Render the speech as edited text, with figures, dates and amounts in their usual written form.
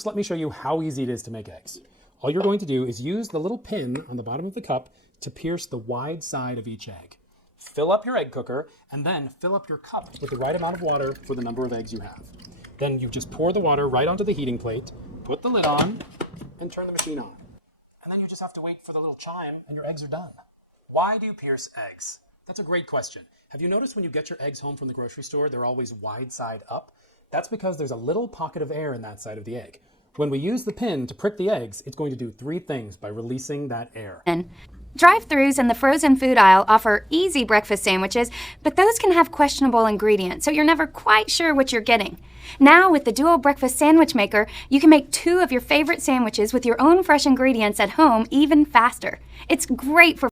First, let me show you how easy it is to make eggs. All you're going to do is use the little pin on the bottom of the cup to pierce the wide side of each egg. Fill up your egg cooker and then fill up your cup with the right amount of water for the number of eggs you have. Then you just pour the water right onto the heating plate, put the lid on, and turn the machine on. And then you just have to wait for the little chime and your eggs are done. Why do you pierce eggs? That's a great question. Have you noticed when you get your eggs home from the grocery store, they're always wide side up? That's because there's a little pocket of air in that side of the egg. When we use the pin to prick the eggs, it's going to do 3 things by releasing that air. Drive-thrus in the frozen food aisle offer easy breakfast sandwiches, but those can have questionable ingredients, so you're never quite sure what you're getting. Now, with the Duo Breakfast Sandwich Maker, you can make 2 of your favorite sandwiches with your own fresh ingredients at home even faster. It's great for